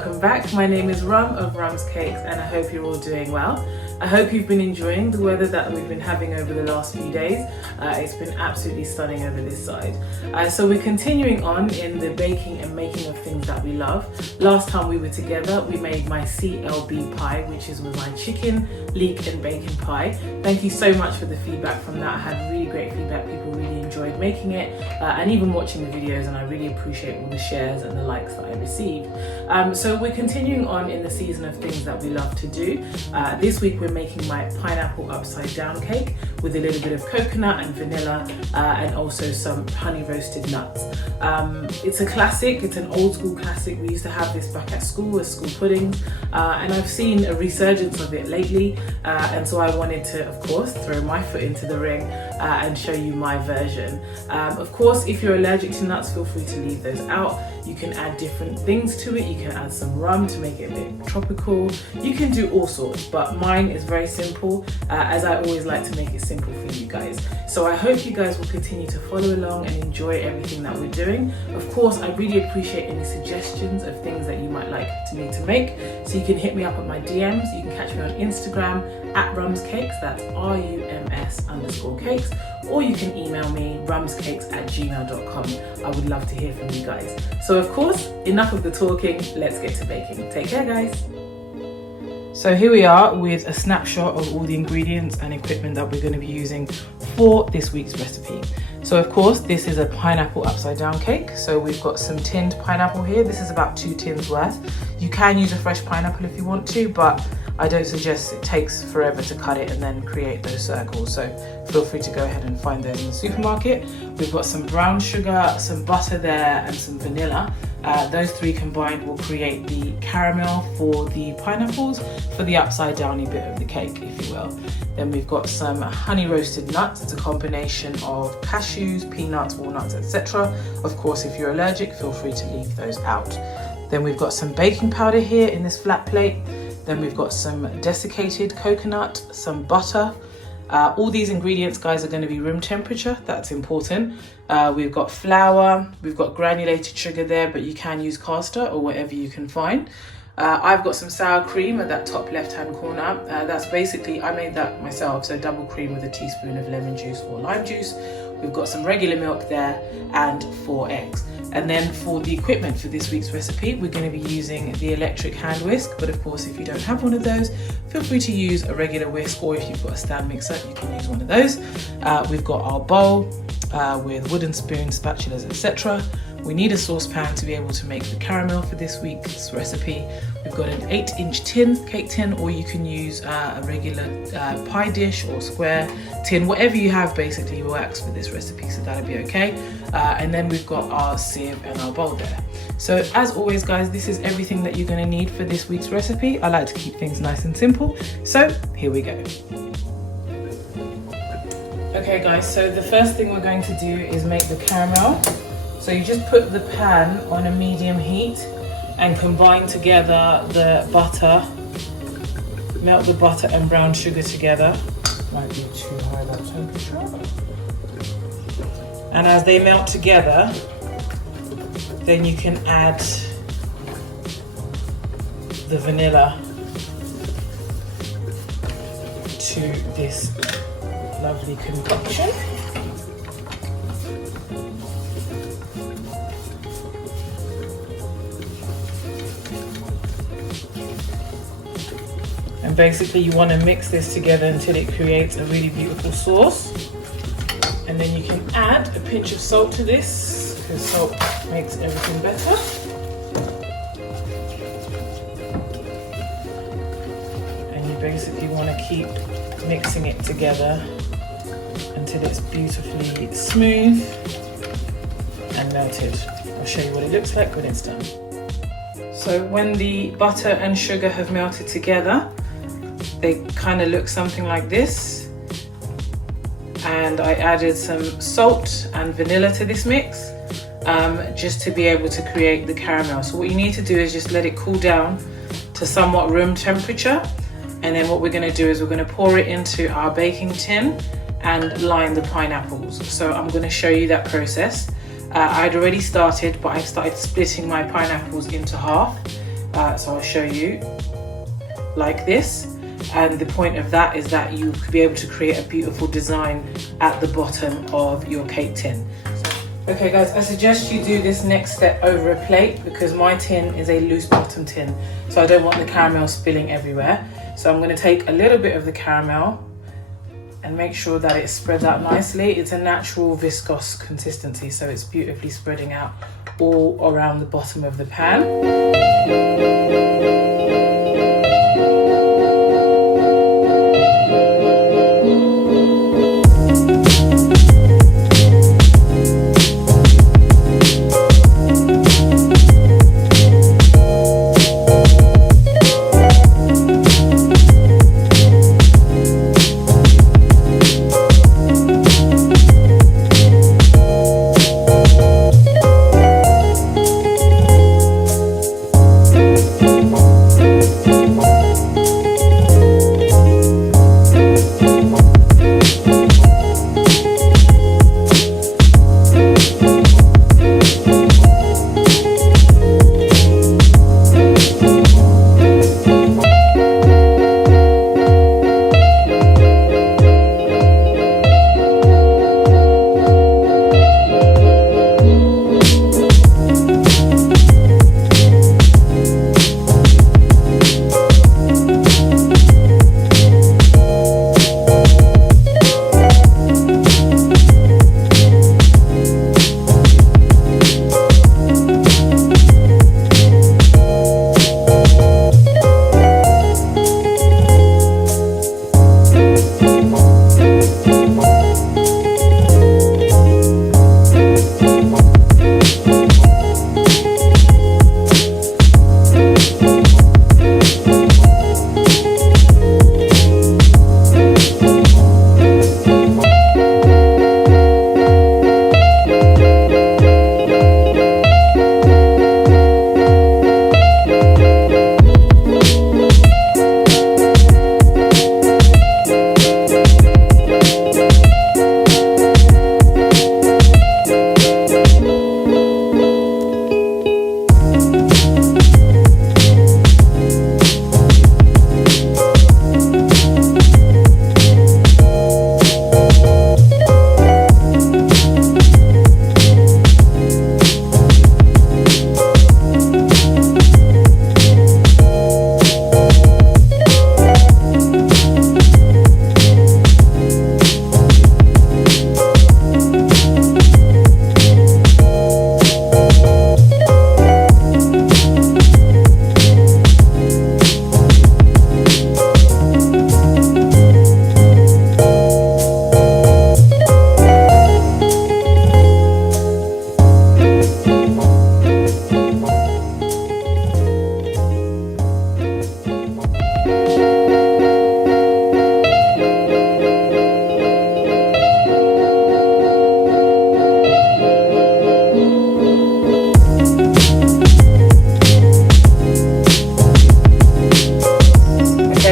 welcome back. My name is Rum of Rums Cakes and I hope you're all doing well. I hope you've been enjoying the weather that we've been having over the last few days. It's been absolutely stunning over this side. So we're continuing on in the baking and making of things that we love. Last time we were together, we made my CLB pie, which is with my chicken, leek and bacon pie. Thank you so much for the feedback from that. I had really great feedback. People really enjoyed making it and even watching the videos, and I really appreciate all the shares and the likes that I received. So we're continuing on in the season of things that we love to do. This week we're making my pineapple upside down cake with a little bit of coconut and vanilla and also some honey roasted nuts. It's a classic, it's an old school classic. We used to have this back at school as school puddings and I've seen a resurgence of it lately and so I wanted to, of course, throw my foot into the ring and show you my version. Of course, if you're allergic to nuts, feel free to leave those out. You can add different things to it. You can add some rum to make it a bit tropical. You can do all sorts, but mine is very simple as I always like to make it simple for you guys. So I hope you guys will continue to follow along and enjoy everything that we're doing. Of course, I really appreciate any suggestions of things that you might like me to make. So you can hit me up at my DMs. You can catch me on Instagram at rumscakes, that's RUMS_cakes, or you can email me rumscakes@gmail.com. I would love to hear from you guys. So of course, enough of the talking, let's get to baking. Take care, guys. So here we are with a snapshot of all the ingredients and equipment that we're going to be using for this week's recipe. So of course, this is a pineapple upside down cake. So we've got some tinned pineapple here. This is about 2 tins worth. You can use a fresh pineapple if you want to, but I don't suggest. It takes forever to cut it and then create those circles. So feel free to go ahead and find those in the supermarket. We've got some brown sugar, some butter there, and some vanilla. Those three combined will create the caramel for the pineapples for the upside downy bit of the cake, if you will. Then we've got some honey roasted nuts. It's a combination of cashews, peanuts, walnuts, etc. Of course, if you're allergic, feel free to leave those out. Then we've got some baking powder here in this flat plate. Then we've got some desiccated coconut, some butter. All these ingredients, guys, are going to be room temperature. That's important. We've got flour, we've got granulated sugar there, but you can use caster or whatever you can find. I've got some sour cream at that top left-hand corner. That's basically, I made that myself, so double cream with a teaspoon of lemon juice or lime juice. We've got some regular milk there and 4 eggs. And then for the equipment for this week's recipe, we're going to be using the electric hand whisk. But of course, if you don't have one of those, feel free to use a regular whisk, or if you've got a stand mixer, you can use one of those. We've got our bowl with wooden spoons, spatulas, etc. We need a saucepan to be able to make the caramel for this week's recipe. We've got an 8-inch tin, cake tin, or you can use a regular pie dish or square tin. Whatever you have basically works for this recipe, so that'll be okay. And then we've got our sieve and our bowl there. So as always, guys, this is everything that you're going to need for this week's recipe. I like to keep things nice and simple. So here we go. Okay guys, so the first thing we're going to do is make the caramel. So you just put the pan on a medium heat and combine together the butter, melt the butter and brown sugar together. Might be too high that temperature. And as they melt together, then you can add the vanilla to this lovely concoction. And basically you want to mix this together until it creates a really beautiful sauce. And then you can add a pinch of salt to this, because salt makes everything better. And you basically want to keep mixing it together until it's beautifully smooth and melted. I'll show you what it looks like when it's done. So when the butter and sugar have melted together, they kind of look something like this. And I added some salt and vanilla to this mix just to be able to create the caramel. So what you need to do is just let it cool down to somewhat room temperature. And then what we're going to do is we're going to pour it into our baking tin and line the pineapples. So I'm going to show you that process. I'd already started, but I've started splitting my pineapples into half. So I'll show you like this. And the point of that is that you could be able to create a beautiful design at the bottom of your cake tin. Okay guys, I suggest you do this next step over a plate because my tin is a loose bottom tin, so I don't want the caramel spilling everywhere. So I'm going to take a little bit of the caramel and make sure that it spreads out nicely. It's a natural viscose consistency, so it's beautifully spreading out all around the bottom of the pan.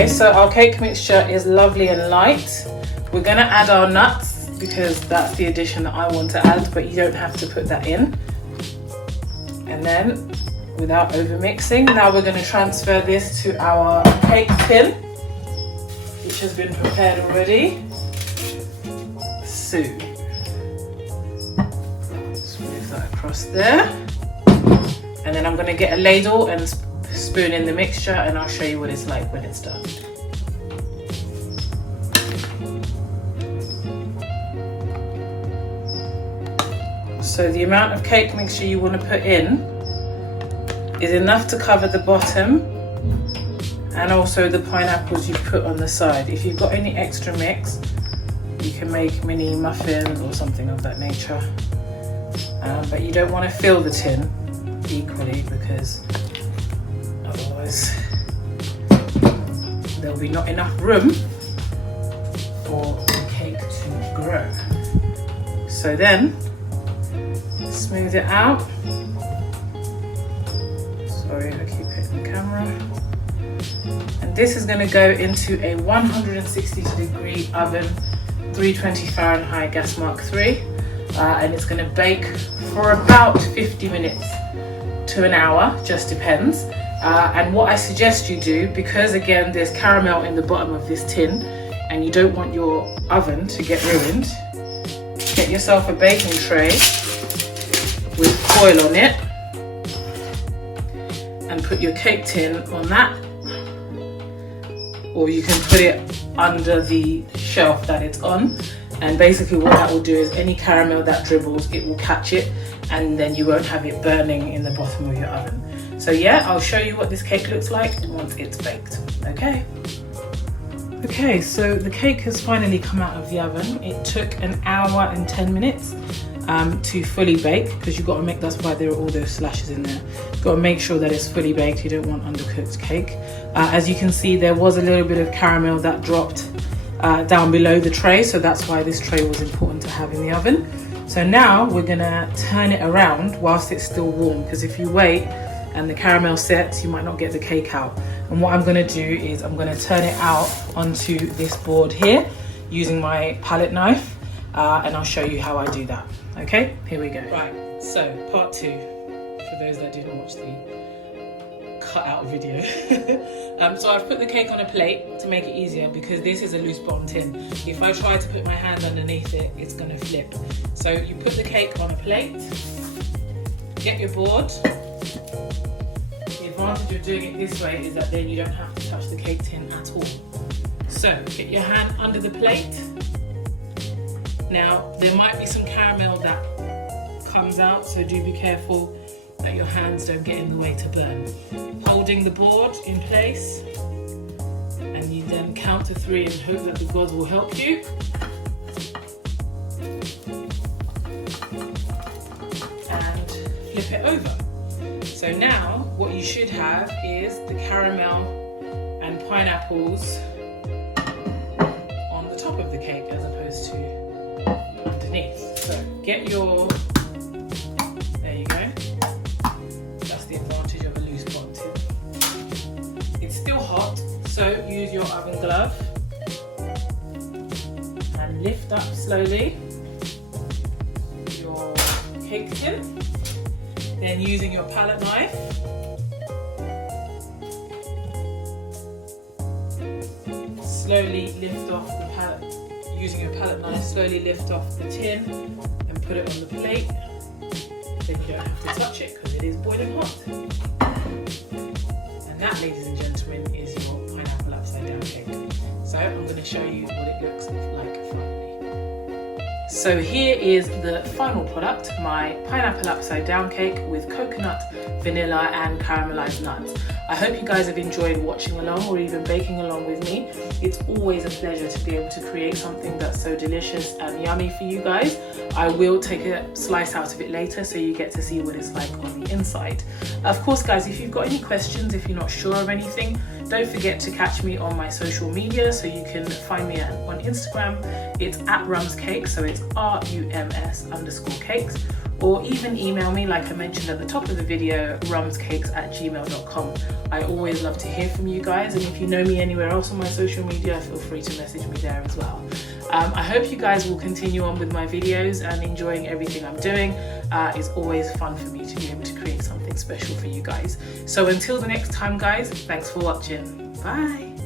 So our cake mixture is lovely and light. We're gonna add our nuts because that's the addition that I want to add, but you don't have to put that in. And then, without over mixing, now we're gonna transfer this to our cake tin, which has been prepared already. So, let's move that across there. And then I'm gonna get a ladle and spoon in the mixture, and I'll show you what it's like when it's done. So the amount of cake mixture you want to put in is enough to cover the bottom and also the pineapples you put on the side. If you've got any extra mix, you can make mini muffins or something of that nature. But you don't want to fill the tin equally because otherwise there'll be not enough room for the cake to grow. So then, smooth it out. Sorry, I keep hitting the camera. And this is going to go into a 160-degree oven, 320 Fahrenheit gas mark 3, and it's going to bake for about 50 minutes to an hour, just depends. And what I suggest you do, because again there's caramel in the bottom of this tin and you don't want your oven to get ruined, get yourself a baking tray with foil on it and put your cake tin on that, or you can put it under the shelf that it's on, and basically what that will do is any caramel that dribbles, it will catch it and then you won't have it burning in the bottom of your oven. So yeah, I'll show you what this cake looks like once it's baked. Okay, so the cake has finally come out of the oven. It took an hour and 10 minutes to fully bake, because you've got to make, that's why there are all those slashes in there. You've got to make sure that it's fully baked. You don't want undercooked cake. As you can see, there was a little bit of caramel that dropped down below the tray, so that's why this tray was important to have in the oven. So now we're gonna turn it around whilst it's still warm, because if you wait and the caramel sets, you might not get the cake out. And what I'm gonna do is I'm gonna turn it out onto this board here using my palette knife, and I'll show you how I do that. Okay, here we go. Right, so part 2, for those that didn't watch the cut out video. So I've put the cake on a plate to make it easier, because this is a loose bottom tin. If I try to put my hand underneath it, it's gonna flip. So you put the cake on a plate, get your board. The advantage of doing it this way is that then you don't have to touch the cake tin at all. So get your hand under the plate. Now there might be some caramel that comes out, so do be careful that your hands don't get in the way to burn. Holding the board in place, and you then count to 3 and hope that the gods will help you. And flip it over. So now what you should have is the caramel and pineapples on the top of the cake as opposed to underneath. So get your, there you go. That's the advantage of a loose bottom tin. It's still hot, so use your oven glove and lift up slowly your cake tin. Then using your palette knife, slowly lift off the palette. Using your palette knife, slowly lift off the tin and put it on the plate. Then you don't have to touch it because it is boiling hot. And that, ladies and gentlemen, is your pineapple upside down cake. So I'm going to show you what it looks like finally. So here is the final product, my pineapple upside down cake with coconut, vanilla and caramelized nuts. I hope you guys have enjoyed watching along or even baking along with me. It's always a pleasure to be able to create something that's so delicious and yummy for you guys. I will take a slice out of it later so you get to see what it's like on the inside. Of course guys, if you've got any questions, if you're not sure of anything, don't forget to catch me on my social media. So you can find me on Instagram. It's @rumscakes, so it's RUMS_cakes. Or even email me, like I mentioned at the top of the video, rumscakes@gmail.com. I always love to hear from you guys, and if you know me anywhere else on my social media, feel free to message me there as well. I hope you guys will continue on with my videos and enjoying everything I'm doing. It's always fun for me to be able to create something special for you guys. So until the next time guys, thanks for watching. Bye.